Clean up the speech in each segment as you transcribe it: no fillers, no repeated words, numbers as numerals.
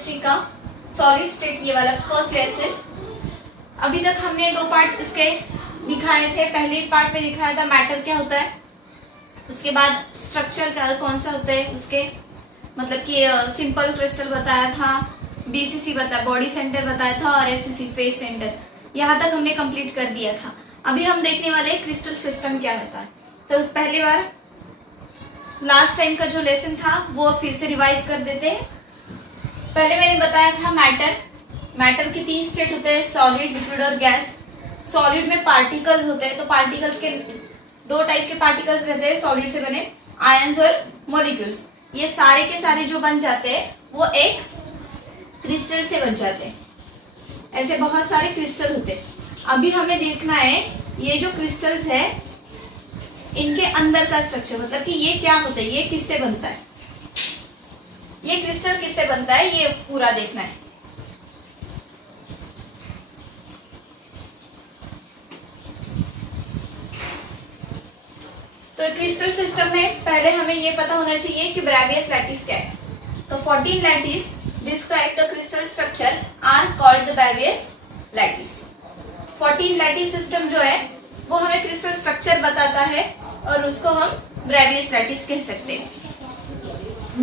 Chemistry का solid state, ये वाला फर्स्ट लेसन। अभी तक हमने दो पार्ट इसके दिखाए थे। पहले पार्ट में दिखाया था मैटर क्या होता है, उसके बाद स्ट्रक्चर का कौन सा होता है, उसके मतलब कि सिंपल क्रिस्टल बताया था, बीसीसी बताया, बॉडी सेंटर बताया था, और एफसीसी फेस सेंटर। यहाँ तक हमने कंप्लीट कर दिया था। अभी हम देखने वाले हैं क्रिस्टल सिस्टम क्या होता है। तो पहली बार लास्ट टाइम का जो लेसन था वो फिर से रिवाइज कर देते हैं। पहले मैंने बताया था मैटर के 3 स्टेट होते हैं, सॉलिड, लिक्विड और गैस। सॉलिड में पार्टिकल्स होते हैं, तो पार्टिकल्स के 2 टाइप के पार्टिकल्स रहते हैं सॉलिड से बने, आयंस और मॉलिक्यूल्स। ये सारे के सारे जो बन जाते हैं वो एक क्रिस्टल से बन जाते हैं। ऐसे बहुत सारे क्रिस्टल होते हैं। अभी हमें देखना है ये जो क्रिस्टल्स है इनके अंदर का स्ट्रक्चर, मतलब कि ये क्या होता है, ये किससे बनता है, ये क्रिस्टल किससे बनता है, ये पूरा देखना है। तो क्रिस्टल सिस्टम में पहले हमें ये पता होना चाहिए कि ब्रेवियस लैटिस क्या है। तो 14 lattice describe the crystal structure are called the Bravais lattice. 14 lattice system जो है वो हमें क्रिस्टल स्ट्रक्चर बताता है और उसको हम ब्रेवियस लैटिस कह सकते हैं।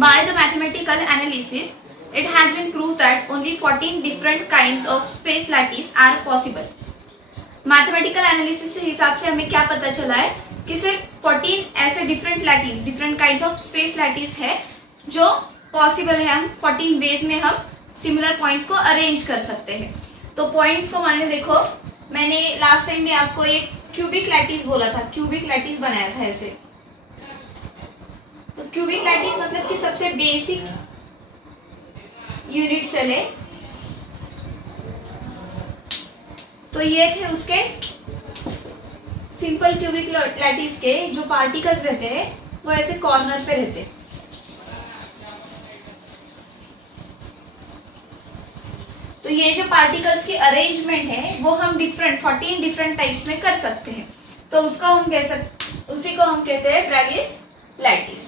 By the mathematical analysis, it has been proved that only 14 different kinds of space lattice are possible. Mathematical analysis से हिसाब से हमें क्या पता चला है कि सिर्फ 14 ऐसे different lattice, different kinds of space lattice है जो पॉसिबल है। हम 14 वेज में हम सिमिलर पॉइंट्स को अरेंज कर सकते हैं। तो पॉइंट्स को माने देखो, मैंने लास्ट टाइम में आपको एक क्यूबिक लैटिस बोला था, क्यूबिक लैटिस बनाया था ऐसे। तो क्यूबिक लैटिस मतलब कि सबसे बेसिक यूनिट सेल है। तो ये थे उसके सिंपल क्यूबिक लैटिस के जो पार्टिकल्स रहते हैं वो ऐसे कॉर्नर पे रहते हैं। तो ये जो पार्टिकल्स की अरेंजमेंट है वो हम 14 डिफरेंट टाइप्स में कर सकते हैं। तो उसको हम उसी को हम कहते हैं ब्रेवियस लैटिस।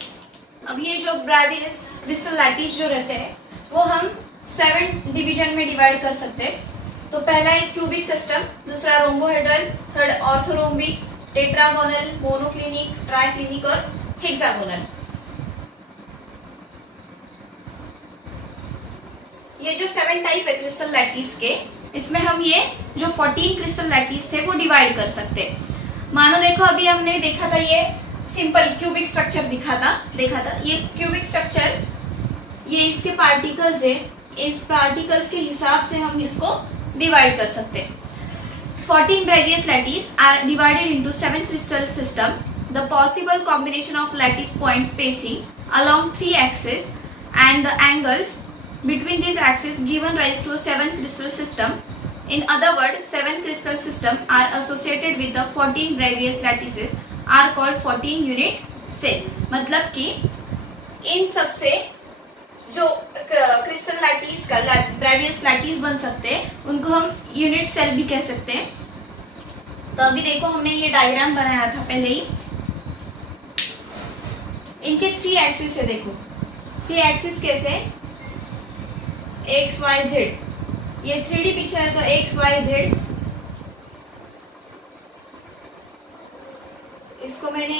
अब ये जो ब्रेवियस क्रिस्टल लैटिस जो रहते हैं वो हम 7 डिवीजन में डिवाइड कर सकते हैं। तो पहला है क्यूबिक सिस्टम, दूसरा rhombohedral, third orthorhombic, tetragonal, monoclinic, triclinic और हेक्सागोनल। ये जो 7 टाइप है क्रिस्टल लैटिस के, इसमें हम ये जो 14 क्रिस्टल लैटिस थे वो डिवाइड कर सकते हैं। मानो देखो अभी हमने देखा था ये सिंपल क्यूबिक स्ट्रक्चर देखा था। ये क्यूबिक स्ट्रक्चर, ये इसके पार्टिकल्स है, इस पार्टिकल्स के हिसाब से हम इसको डिवाइड कर सकते हैं। 14 Bravais lattice are divided into 7 crystal system. The possible combination of lattice point spacing along 3 axes and the angles between these axes given rise to a 7 crystal system. In other words, 7 crystal system are associated with the 14 Bravais lattices are called 14 unit cell. मतलब कि इन सब से जो crystal lattice का Bravais lattice बन सकते हैं उनको हम यूनिट सेल भी कह सकते हैं। तो अभी देखो हमने ये डायग्राम बनाया था पहले ही। इनके 3 एक्सिस है, देखो 3 एक्सिस कैसे, एक्स वाई जेड। ये 3D पिक्चर है तो एक्स वाई जेड। इसको मैंने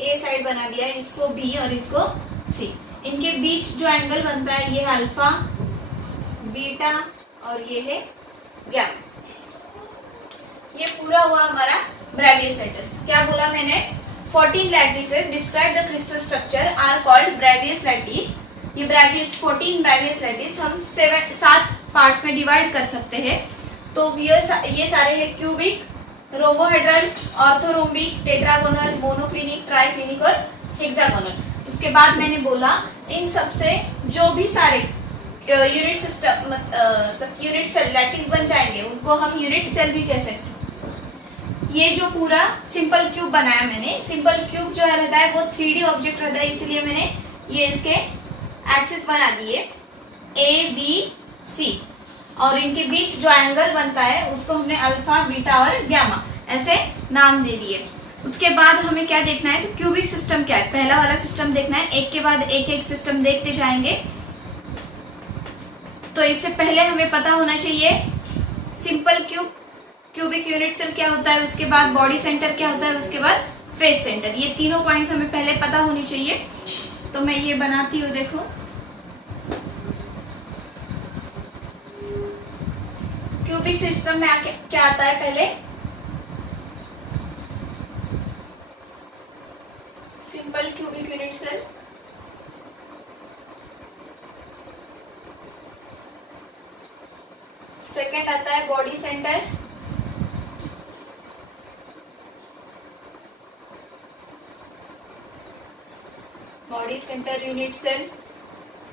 ए साइड बना दिया है, इसको बी और इसको सी। इनके बीच जो एंगल बनता है ये है अल्फा, बीटा और ये है गैमा। ये पूरा हुआ हमारा ब्रेवियस लैटिस। क्या बोला मैंने, 14 lattices describe the crystal structure are called Bravais lattice. ये 14 ब्रेवियस लैटिस हम 7 पार्ट्स में डिवाइड कर सकते हैं। तो ये सारे हैं cubic, rhombohedral, orthorhombic, tetragonal, monoclinic, triclinic और हेक्सागोनल। उसके बाद मैंने बोला इन सब से जो भी सारे यूनिट सिस्टम मतलब यूनिट सेल लैटिस बन जाएंगे उनको हम यूनिट सेल भी कह सकते हैं। ये जो पूरा सिंपल क्यूब बनाया मैंने, सिंपल क्यूब जो रहता है वो 3D ऑब्जेक्ट रहता है, इसलिए मैंने ये इसके एक्सिस बना दिए ए बी सी, और इनके बीच जो एंगल बनता है उसको हमने अल्फा, बीटा और गैमा ऐसे नाम दे दिए। उसके बाद हमें क्या देखना है, तो क्यूबिक सिस्टम क्या है, पहला वाला सिस्टम देखना है। एक के बाद एक एक सिस्टम देखते जाएंगे। तो इससे पहले हमें पता होना चाहिए simple cube, cubic unit cell क्या होता है, उसके बाद बॉडी सेंटर क्या होता है, उसके बाद फेस सेंटर। ये तीनों पॉइंट्स हमें पहले पता होनी चाहिए। तो मैं ये बनाती हूँ, देखो क्यूबिक सिस्टम में क्या आता है, पहले simple cubic unit cell, second आता है body centre, body centre unit cell,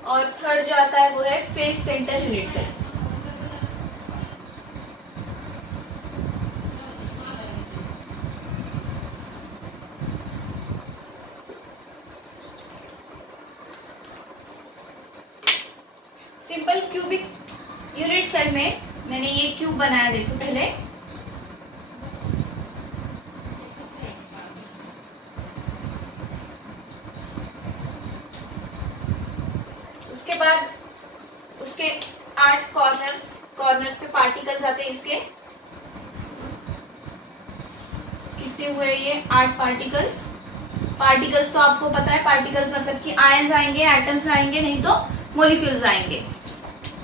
और थर्ड जो आता है वो है face centre unit cell. Simple cubic unit cell में मैंने ये क्यूब बनाया, देखो पहले उसके बाद उसके 8 कॉर्नर्स पे पार्टिकल्स आते हैं। इसके कितने हुए, ये 8 पार्टिकल्स तो आपको पता है, पार्टिकल्स मतलब कि आयंस आएंगे, एटम्स आएंगे, नहीं तो मॉलिक्यूल्स आएंगे।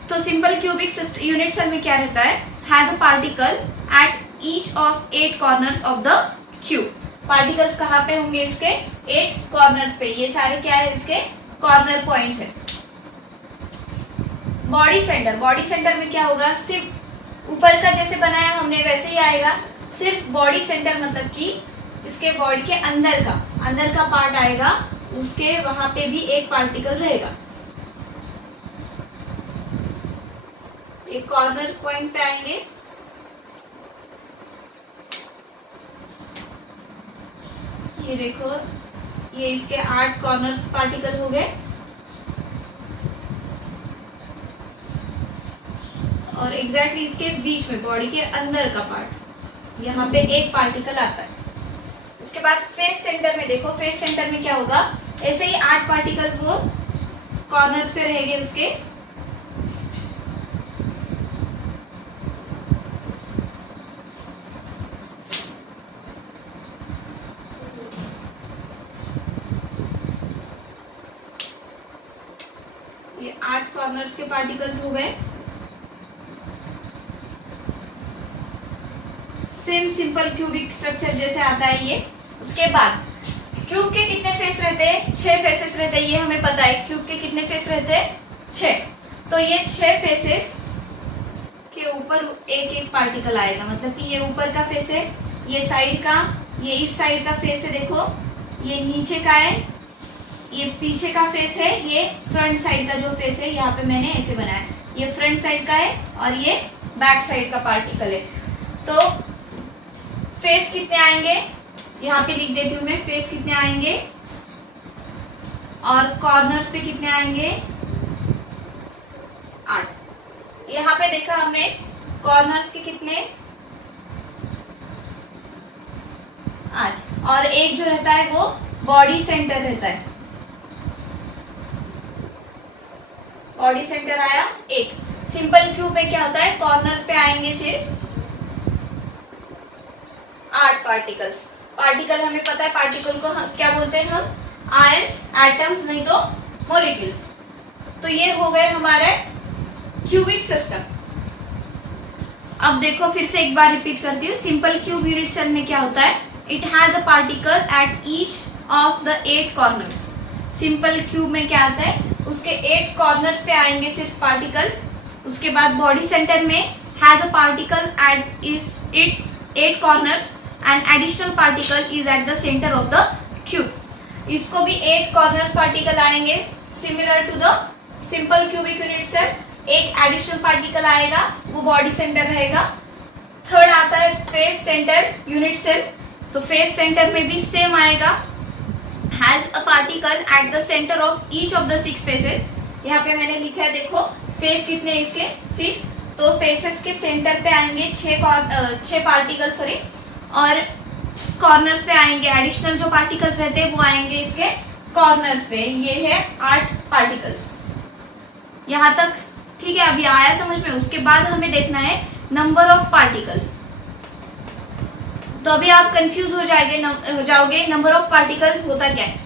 तो सिंपल क्यूबिक यूनिट सेल में क्या रहता है, has a particle at each of 8 corners of the cube. Particles कहाँ पे होंगे, इसके 8 कॉर्नर्स पे। ये सारे क्या है, इसके कॉर्नर पॉइंट्स है। बॉडी सेंटर में क्या होगा, सिर्फ ऊपर का जैसे बनाया हमने वैसे ही आएगा, सिर्फ बॉडी सेंटर मतलब कि इसके बॉडी के अंदर का पार्ट आएगा, उसके वहां पे भी एक पार्टिकल रहेगा। एक कॉर्नर पॉइंट पे आएंगे, ये देखो ये इसके 8 कॉर्नर्स पार्टिकल हो गए, और एग्जैक्टली इसके बीच में बॉडी के अंदर का पार्ट, यहाँ पे एक पार्टिकल आता है। उसके बाद फेस सेंटर में देखो, फेस सेंटर में क्या होगा, ऐसे ही 8 पार्टिकल्स वो कॉर्नर्स पे रहेंगे उसके। ये 8 कॉर्नर्स के पार्टिकल्स हो गए। सेम सिंपल क्यूबिक स्ट्रक्चर जैसे आता है ये। उसके बाद क्यूब के कितने फेस रहते हैं, 6 फेसेस रहते हैं, ये हमें पता है। क्यूब के कितने फेस रहते हैं, 6। तो ये 6 फेसेस के ऊपर एक एक पार्टिकल आएगा, मतलब कि ये ऊपर का फेस है, ये साइड का, ये इस साइड का फेस है, देखो ये नीचे का है, ये पीछे का फेस है, ये फ्रंट साइड का जो फेस है, यहाँ पे मैंने ऐसे बनाया, ये फ्रंट साइड का है और ये बैक साइड का पार्टिकल है। तो फेस कितने आएंगे, यहाँ पे लिख देती हूँ मैं, फेस कितने आएंगे और कॉर्नर्स पे कितने आएंगे, 8। यहाँ पे देखा हमने कॉर्नर्स के कितने, 8, और एक जो रहता है वो बॉडी सेंटर रहता है, बॉडी सेंटर आया 1। सिंपल क्यूब में क्या होता है, कॉर्नर्स पे आएंगे सिर्फ 8 पार्टिकल हमें पता है, पार्टिकल को क्या बोलते हैं हम, आयंस, एटम्स, नहीं तो मॉलिक्यूल्स। तो ये हो गए हमारे क्यूबिक सिस्टम। अब देखो फिर से एक बार रिपीट करती हूँ। सिंपल क्यूब यूनिट सेल में क्या होता है, it has a particle at each of the 8 corners. Simple cube में क्या आता है, उसके 8 कॉर्नर्स पे आएंगे सिर्फ पार्टिकल्स। उसके बाद बॉडी सेंटर में has a particle at its 8 corners and additional particle is at the centre of the cube. इसको भी 8 कॉर्नर्स पार्टिकल आएंगे, similar to the simple cubic unit cell. एक एडिशनल पार्टिकल आएगा, वो बॉडी सेंटर रहेगा। Third आता है फेस सेंटर यूनिट सेल। तो फेस सेंटर में भी सेम आएगा, has a particle at the centre of each of the 6 faces. यहाँ पे मैंने लिखा है, देखो फेस कितने इसके, 6। तो फेसेस के सेंटर पे आएंगे 6 पार्टिकल, सॉरी, और कॉर्नर्स पे आएंगे, एडिशनल जो पार्टिकल्स रहते हैं वो आएंगे इसके कॉर्नर्स पे। ये है 8 पार्टिकल्स, यहाँ तक ठीक है, अभी आया समझ में। उसके बाद हमें देखना है नंबर ऑफ पार्टिकल्स। तो अभी आप कंफ्यूज हो जाओगे नंबर ऑफ पार्टिकल्स होता क्या है।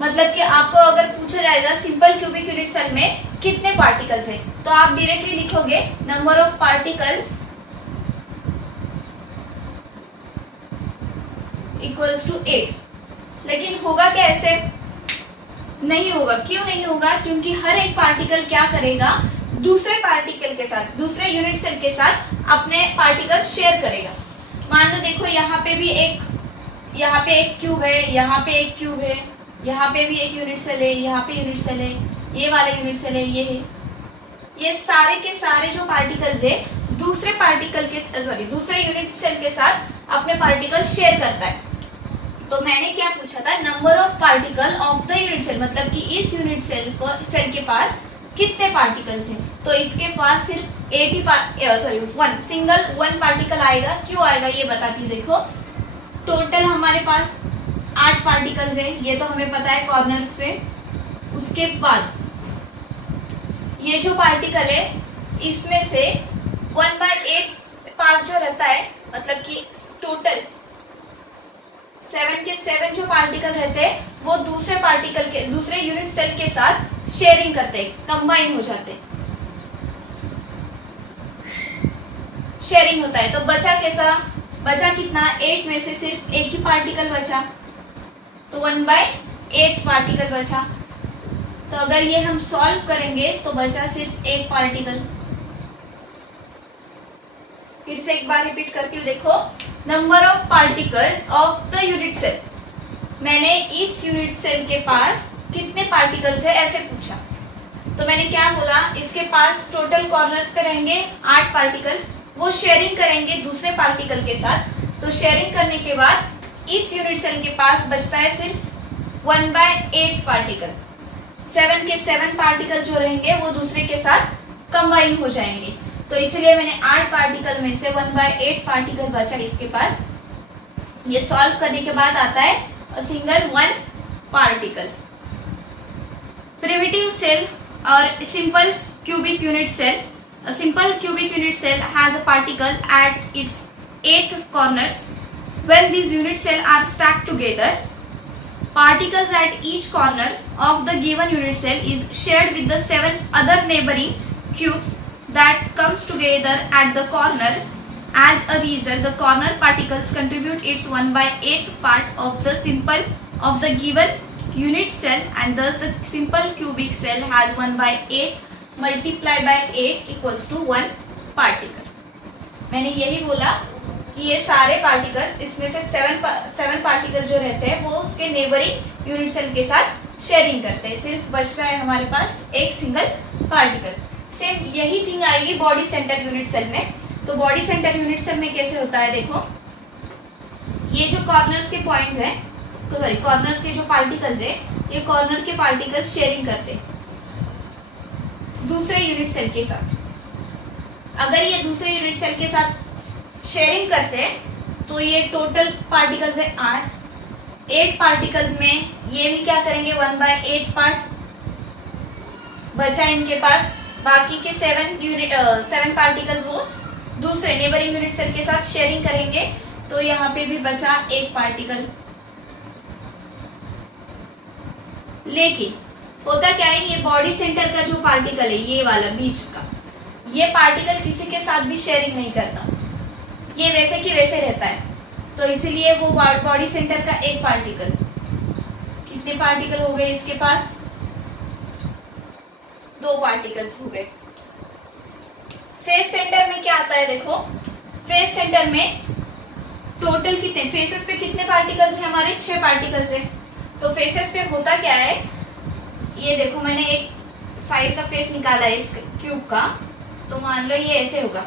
मतलब कि आपको अगर पूछा जाएगा सिंपल क्यूबिक यूनिट सेल में कितने पार्टिकल्स है, तो आप डायरेक्टली लिखोगे number of particles equals to 8। लेकिन होगा क्या ऐसे? नहीं होगा। क्यों नहीं होगा? क्योंकि हर एक पार्टिकल क्या करेगा, दूसरे पार्टिकल के साथ, दूसरे यूनिट सेल के साथ अपने पार्टिकल शेयर करेगा। मान लो देखो यहाँ पे एक क्यूब है, यहाँ पे एक क्यूब है, यहाँ पे भी एक यूनिट सेल है, यहाँ पे यूनिट सेल है, ये वाला यूनिट सेल है, ये है। ये सारे के सारे जो पार्टिकल्स है दूसरे यूनिट सेल के साथ अपने पार्टिकल शेयर करता है। तो मैंने क्या पूछा था, number of particle of the unit cell, मतलब कि इस यूनिट सेल के पास कितने पार्टिकल्स हैं। तो इसके पास सिर्फ सिंगल वन पार्टिकल आएगा। क्यों आएगा ये बताती हूँ। देखो टोटल हमारे पास 8 पार्टिकल्स है, ये तो हमें पता है कॉर्नर पे। उसके बाद ये जो पार्टिकल है इसमें से 1/8 पार्ट जो रहता है, मतलब कि टोटल 7 के 7 जो पार्टिकल रहते हैं वो दूसरे यूनिट सेल के साथ शेयरिंग करते हैं, कंबाइन हो जाते हैं, शेयरिंग होता है। तो बचा कितना, 8 में से सिर्फ एक ही पार्टिकल बचा, तो 1/8 पार्टिकल बचा। तो अगर ये हम सॉल्व करेंगे तो बचा सिर्फ एक पार्टिकल। फिर से एक बार रिपीट करती हूँ। देखो number of particles of the unit cell, मैंने इस यूनिट सेल के पास कितने पार्टिकल्स है ऐसे पूछा। तो मैंने क्या बोला, इसके पास टोटल कॉर्नर्स पे रहेंगे 8 पार्टिकल्स, वो शेयरिंग करेंगे दूसरे पार्टिकल के साथ। तो शेयरिंग करने के बाद इस यूनिट सेल के पास बचता है सिर्फ 1/8 पार्टिकल। 7 के 7 पार्टिकल जो रहेंगे वो दूसरे के साथ कंबाइन हो जाएंगे। तो इसलिए मैंने 8 पार्टिकल में से 1/8 पार्टिकल बचा इसके पास। ये सॉल्व करने के बाद आता है सिंगल 1 पार्टिकल। प्रिमिटिव सेल और simple cubic unit cell. A simple cubic unit cell has a particle at its 8 corners. When these unit cells are stacked together, particles at each corners of the given unit cell is shared with the 7 other neighboring cubes that comes together at the corner. As a result, the corner particles contribute its 1/8 part of the given unit cell, and thus the simple cubic cell has 1/8 multiply by 8 equals to 1 particle. मैंने यही बोला कि ये सारे particles, इसमें से 7 particle जो रहते हैं वो उसके नेबरिंग यूनिट सेल के साथ शेयरिंग करते हैं। सिर्फ बच रहा है हमारे पास एक सिंगल पार्टिकल। सेम यही थिंग आएगी बॉडी सेंटर यूनिट सेल में। तो बॉडी सेंटर यूनिट सेल में कैसे होता है, देखो ये जो कॉर्नर्स के पॉइंट्स हैं, कॉर्नर्स के जो पार्टिकल्स है, ये कॉर्नर के पार्टिकल्स शेयरिंग करते हैं दूसरे यूनिट सेल के साथ। अगर ये दूसरे यूनिट सेल के साथ शेयरिंग करते हैं तो ये टोटल पार्टिकल्स है 8 पार्टिकल्स में ये भी क्या करेंगे 1/8 पार्ट बचा इनके पास। बाकी के 7 पार्टिकल्स वो दूसरे नेबरिंग यूनिट सेल के साथ शेयरिंग करेंगे। तो यहाँ पे भी बचा एक पार्टिकल। लेकिन होता क्या है, ये बॉडी सेंटर का जो पार्टिकल है, ये वाला बीच का, ये पार्टिकल किसी के साथ भी शेयरिंग नहीं करता, ये वैसे की वैसे रहता है। तो इसीलिए वो बॉडी सेंटर का एक पार्टिकल, कितने पार्टिकल हो गए इसके पास, 2 पार्टिकल्स हो गए। फेस सेंटर में क्या आता है, देखो फेस सेंटर में टोटल कितने, फेसेस पे कितने पार्टिकल्स हैं हमारे, 6 पार्टिकल्स हैं। तो फेसेस पे होता क्या है, ये देखो मैंने एक साइड का फेस निकाला है इस क्यूब का। तो मान लो ये ऐसे होगा,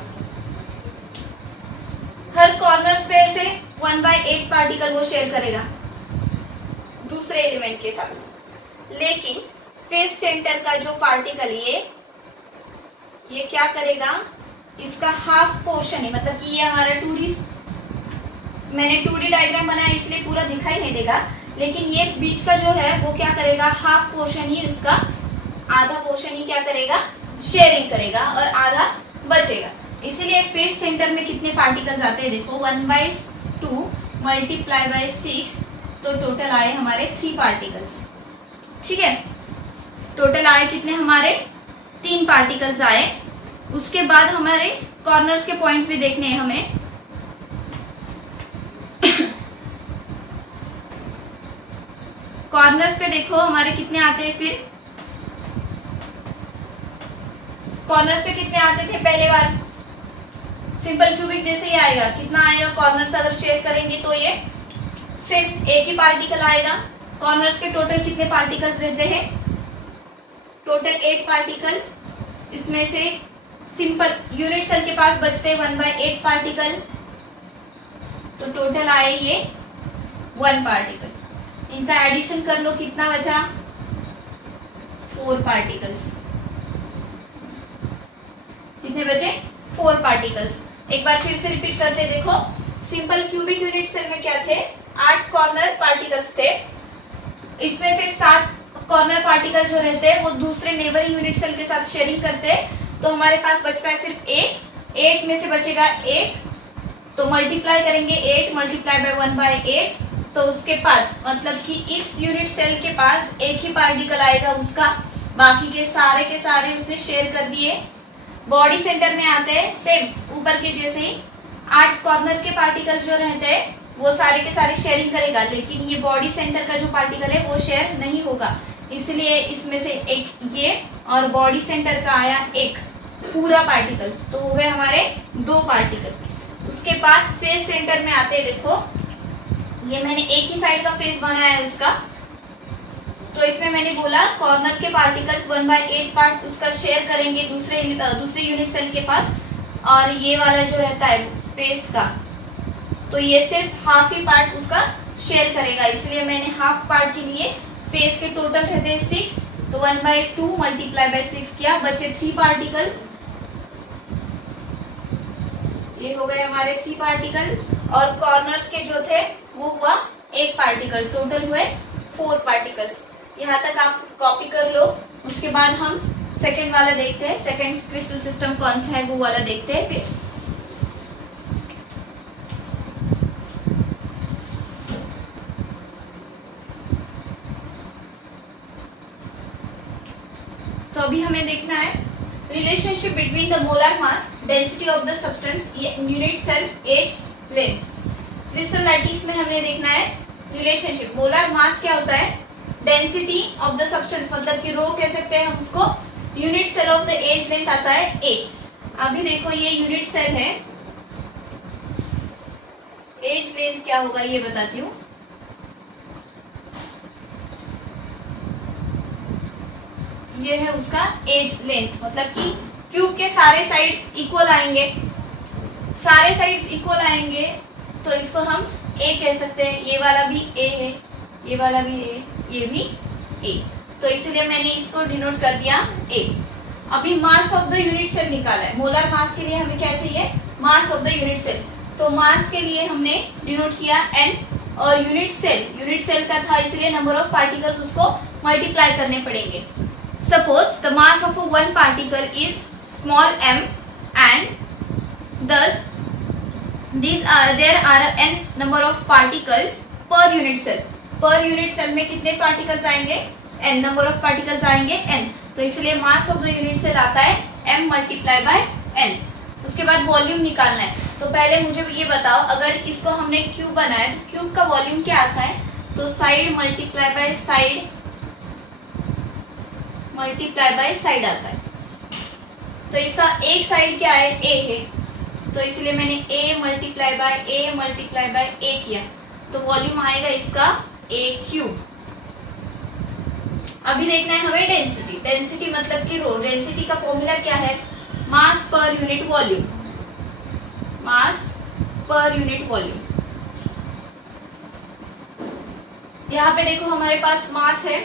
हर कॉर्नर्स पे से 1/8 पार्टिकल वो शेयर करेगा दूसरे एलिमेंट के साथ। लेकिन फेस सेंटर का जो पार्टिकल ये क्या करेगा, इसका हाफ पोर्शन है, मतलब कि ये हमारा 2D मैंने 2D डायग्राम बनाया इसलिए पूरा दिखाई नहीं देगा, लेकिन ये बीच का जो है वो क्या करेगा, हाफ पोर्शन ही इसका, आधा पोर्शन ही क्या करेगा, शेयरिंग करेगा और आधा बचेगा। इसीलिए फेस सेंटर में कितने पार्टिकल्स आते हैं देखो, 1/2 मल्टीप्लाई बाय 6, तो टोटल आए हमारे 3 पार्टिकल्स। ठीक है, टोटल आए कितने हमारे, 3 पार्टिकल्स आए। उसके बाद हमारे कॉर्नर्स के पॉइंट्स भी देखने हैं हमें। कॉर्नर्स पे देखो हमारे कितने आते हैं, फिर कॉर्नर्स पे कितने आते थे पहले बार, सिंपल क्यूबिक जैसे ही आएगा, कितना आएगा कॉर्नर्स अगर शेयर करेंगे तो ये सिर्फ एक ही पार्टिकल आएगा। कॉर्नर्स के टोटल कितने पार्टिकल्स रहते हैं, टोटल 8 पार्टिकल्स। इसमें से सिंपल यूनिट सेल के पास बचते हैं 1/8 पार्टिकल, तो टोटल आए ये 1 पार्टिकल। इनका एडिशन कर लो, कितना बचा, 4 पार्टिकल्स। कितने बचे, 4 पार्टिकल्स। एक बार फिर से रिपीट करते देखो, सिंपल क्यूबिक यूनिट सेल में क्या थे, 8 कॉर्नर पार्टिकल्स थे। इसमें से 7 कॉर्नर पार्टिकल जो रहते हैं वो दूसरे नेबरिंग यूनिट सेल के साथ शेयरिंग करते हैं, तो हमारे पास बचता है सिर्फ 8 में से बचेगा 1, तो मल्टीप्लाई करेंगे 8 मल्टीप्लाई बाय 1/8, तो उसके पास मतलब कि इस यूनिट सेल के पास एक ही पार्टिकल आएगा उसका, बाकी के सारे उसने शेयर कर दिए। बॉडी सेंटर में आते हैं सेम ऊपर के जैसे ही, 8 कॉर्नर के पार्टिकल्स जो रहते हैं वो सारे के सारे शेयरिंग करेगा, लेकिन ये बॉडी सेंटर का जो पार्टिकल है वो शेयर नहीं होगा, इसलिए इसमें से एक ये और बॉडी सेंटर का आया एक पूरा पार्टिकल, तो हो गए हमारे 2 पार्टिकल। उसके बाद फेस सेंटर में आते हैं, देखो ये मैंने एक ही साइड का फेस बनाया है उसका, तो इसमें मैंने बोला कॉर्नर के पार्टिकल्स 1/8 पार्ट उसका शेयर करेंगे दूसरे यूनिट सेल के पास, और ये वाला जो रहता है फेस का, तो ये सिर्फ हाफ ही पार्ट उसका शेयर करेगा, इसलिए मैंने हाफ पार्ट के लिए फेस के टोटल रहते हैं 6, तो 1/2 मल्टीप्लाई बाय 6 किया, बचे 3 पार्टिकल्स। ये हो गए हमारे 3 पार्टिकल्स, और कॉर्नर्स के जो थे वो हुआ 1 पार्टिकल, टोटल हुए 4 पार्टिकल्स। यहाँ तक आप कॉपी कर लो। उसके बाद हम सेकेंड वाला देखते हैं, सेकेंड क्रिस्टल सिस्टम कौन सा है वो वाला देखते हैं फिर। तो अभी हमें देखना है relationship between the molar mass, density of the substance, unit cell, edge, length. Crystal lattice में हमने देखना है रिलेशनशिप, मोलर मास क्या होता है, डेंसिटी ऑफ द सब्सटेंस मतलब कि रो कह सकते हैं हम उसको, unit cell of the edge length आता है ए। अभी देखो ये यूनिट सेल है, एज लेंथ क्या होगा ये बताती हूँ। ये है उसका एज लेंथ, मतलब कि क्यूब के सारे साइड्स इक्वल आएंगे, सारे साइड्स इक्वल आएंगे तो इसको हम ए कह सकते हैं। ये वाला भी ए है, ये वाला भी ए, ये भी ए, तो इसलिए मैंने इसको डिनोट कर दिया ए। अभी mass of the unit cell निकाला है, मोलर मास के लिए हमें क्या चाहिए, mass of the unit cell, तो मास के लिए हमने डिनोट किया एन, और यूनिट सेल का था इसलिए नंबर ऑफ पार्टिकल्स उसको मल्टीप्लाई करने पड़ेंगे। Suppose the mass of one particle is small m and thus there are n number of particles per unit cell। पर यूनिट सेल में कितने पार्टिकल्स आएंगे, n नंबर ऑफ पार्टिकल्स आएंगे n, तो इसलिए mass of the unit cell आता है m multiply by n। उसके बाद वॉल्यूम निकालना है, तो पहले मुझे ये बताओ अगर इसको हमने क्यूब बनाया तो क्यूब का वॉल्यूम क्या आता है, तो साइड मल्टीप्लाई बाय साइड आता है, तो इसका एक साइड क्या है, a है, तो इसलिए मैंने a मल्टीप्लाई बाय a किया, तो वॉल्यूम आएगा इसका a क्यूब। अभी देखना है हमें डेंसिटी, डेंसिटी मतलब कि रो, डेंसिटी का फॉर्मूला क्या है, मास पर यूनिट वॉल्यूम, मास पर यूनिट वॉल्यूम। यहाँ पे देखो हमारे पास मास है,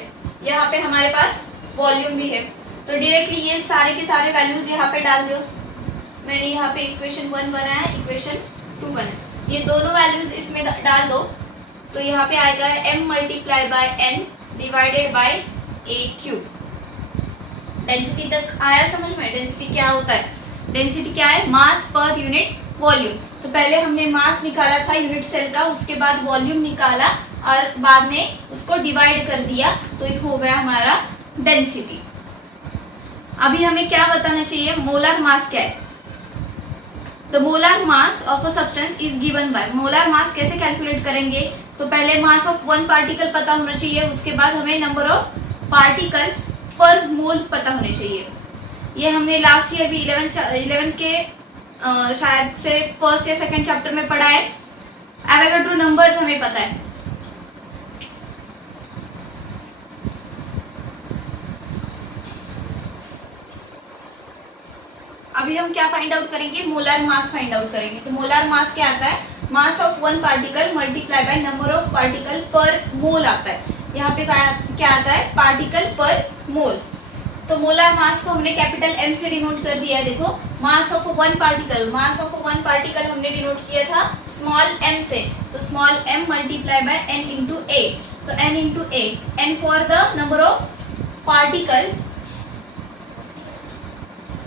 यहाँ पे हमारे पास वॉल्यूम भी है, तो डायरेक्टली ये सारे के सारे वैल्यूज यहाँ पे डाल दो। मैंने यहाँ पे इक्वेशन 1 बनाया, इक्वेशन 2 बनाया, ये दोनों वैल्यूज इसमें डाल दो तो यहाँ पे आएगा m multiply by n divided by a cube. Density तक आया समझ में? डेंसिटी क्या होता है? डेंसिटी क्या है? मास पर यूनिट वॉल्यूम। तो पहले हमने मास निकाला था यूनिट सेल का, उसके बाद वॉल्यूम निकाला और बाद में उसको डिवाइड कर दिया, तो ये हो गया हमारा डेंसिटी। अभी हमें क्या बताना चाहिए? मोलर मास क्या है? The molar mass of a substance is given by. Molar mass कैसे कैलकुलेट करेंगे? तो पहले मास ऑफ वन पार्टिकल पता होना चाहिए, उसके बाद हमें नंबर ऑफ पार्टिकल्स पर मोल पता होने चाहिए। ये हमने लास्ट ईयर भी 11 के शायद से फर्स्ट या सेकंड चैप्टर में पढ़ा है। एवोगाड्रो नंबर्स हमें पता है। अभी हम क्या फाइंड आउट करेंगे? मोलर मास फाइंड आउट करेंगे। तो मोलर मास क्या आता है? Mass of one particle multiply by number of particle पर मोल आता है। यहाँ पे क्या आता है? पार्टिकल पर मोल। तो मोलर मास को हमने कैपिटल M से डिनोट कर दिया है। देखो, मास of one particle, mass of one particle हमने डिनोट किया था स्मॉल m से, तो small m multiply by n into a। तो n into a, n for the number of particles,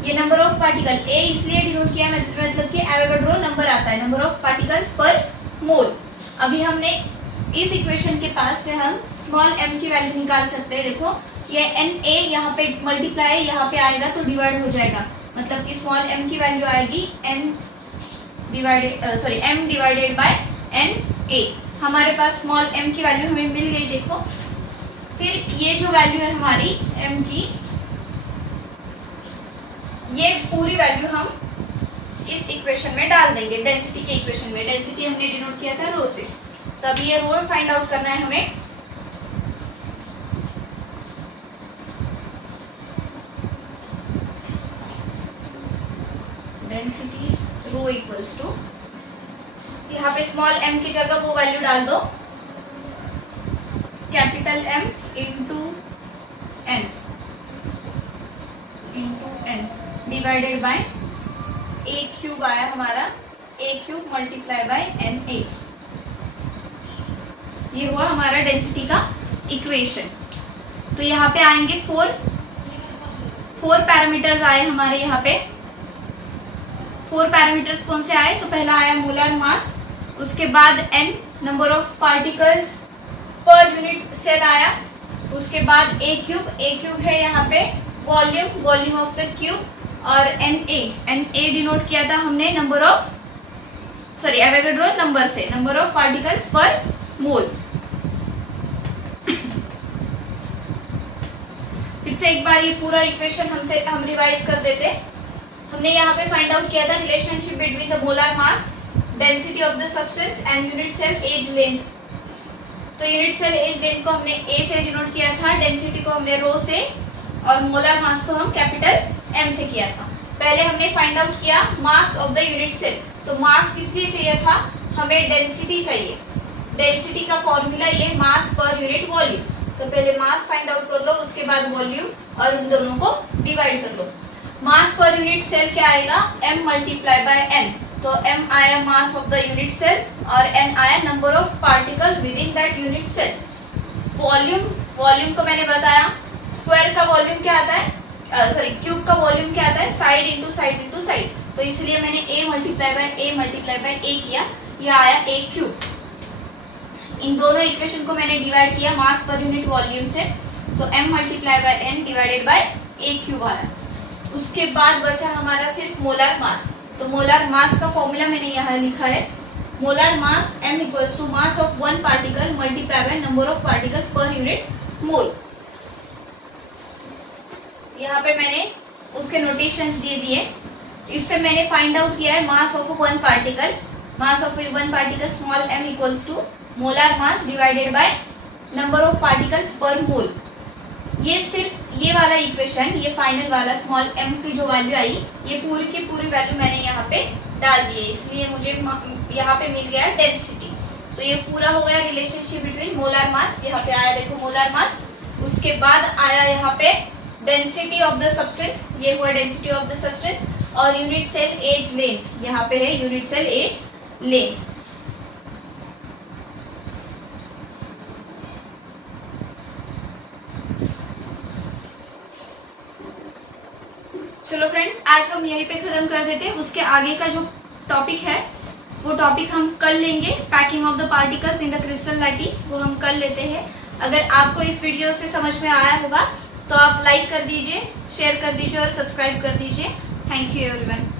ये नंबर ऑफ पार्टिकल a इसलिए डिनोट किया मतलब कि एवोगाड्रो नंबर आता है, नंबर ऑफ पार्टिकल्स पर मोल। अभी हमने इस इक्वेशन के पास से हम स्मॉल m की वैल्यू निकाल सकते हैं। देखो, ये Na यहाँ पे मल्टीप्लाई यहाँ पे आएगा तो डिवाइड हो जाएगा, मतलब कि स्मॉल m की वैल्यू आएगी m डिवाइडेड बाय Na। हमारे पास स्मॉल m की वैल्यू हमें मिल गई। देखो, फिर ये जो वैल्यू है हमारी m की, ये पूरी वैल्यू हम इस इक्वेशन में डाल देंगे, डेंसिटी के इक्वेशन में। डेंसिटी हमने डिनोट किया था रो से, तो अभी ये रो फाइंड आउट करना है हमें। डेंसिटी रो इक्वल्स टू, यहाँ पे स्मॉल m की जगह वो वैल्यू डाल दो, capital M into n divided by a cube आया हमारा, a cube multiply by Na। ये हुआ हमारा डेंसिटी का इक्वेशन। तो यहाँ पे आएंगे फोर पैरामीटर्स आए हमारे। यहाँ पे 4 पैरामीटर्स कौन से आए? तो पहला आया मोलर मास, उसके बाद n number of particles per unit cell आया, उसके बाद a क्यूब है यहाँ पे वॉल्यूम ऑफ द क्यूब, और Na डिनोट किया था हमने नंबर ऑफ एवोगाड्रो नंबर से, number of particles per mole. फिर से एक बार ये पूरा इक्वेशन हम रिवाइज कर देते। हमने यहाँ पे फाइंड आउट किया था relationship between the molar mass, density of the substance and unit cell edge length. तो यूनिट सेल एज लेंथ को हमने a से डिनोट किया था, डेंसिटी को हमने रो से, और मोलर मास को हम कैपिटल M से किया था। पहले हमने फाइंड आउट किया mass of the unit cell. तो मास किस लिए चाहिए था? हमें डेंसिटी चाहिए। डेंसिटी का फॉर्मूला ये मास पर यूनिट वॉल्यूम। तो पहले मास फाइंड आउट कर लो, उसके बाद वॉल्यूम, और उन दोनों को डिवाइड कर लो। मास पर यूनिट सेल क्या आएगा? m multiply by n। तो m आया mass of the unit cell और n आया number of particle within that unit cell. Volume को मैंने बताया, स्क्वायर का वॉल्यूम क्या आता है, क्यूब का वॉल्यूम क्या आता है? Side into side into side. तो इसलिए मैंने a मल्टीप्लाई बाय a किया, यह आया a क्यूब। इन दोनों इक्वेशन को मैंने डिवाइड किया मास पर यूनिट वॉल्यूम से, तो m multiply by n divided by a cube आया। उसके बाद बचा हमारा सिर्फ मोलर मास। तो मोलर मास का फॉर्मूला मैंने यहाँ लिखा है, molar mass m equals to mass of one particle multiply by number of particles per unit mole. यहाँ पे मैंने उसके नोटेशंस दे दिए। इससे मैंने फाइंड आउट किया है mass of one particle, small m equals to molar mass divided by number of particles per mole. ये सिर्फ ये वाला इक्वेशन, ये फाइनल वाला स्मॉल m की जो वैल्यू आई, ये पूरी की पूरी वैल्यू मैंने यहाँ पे डाल दी है, इसलिए मुझे यहाँ पे मिल गया डेंसिटी। तो ये पूरा हो गया रिलेशनशिप बिटवीन मोलर मास। यहाँ पे आया देखो मोलर मास, उसके बाद आया यहाँ पे डेंसिटी ऑफ द सब्सटेंस, ये हुआ डेंसिटी ऑफ द सब्सटेंस, और यूनिट सेल एज लेंथ, यहाँ पे है यूनिट सेल एज लेंथ। चलो फ्रेंड्स, आज हम यहीं पे खत्म कर देते हैं। उसके आगे का जो टॉपिक है वो टॉपिक हम कल लेंगे, packing of the particles in the crystal lattice, वो हम कल लेते हैं। अगर आपको इस वीडियो से समझ में आया होगा तो आप लाइक कर दीजिए, शेयर कर दीजिए और सब्सक्राइब कर दीजिए। Thank you everyone.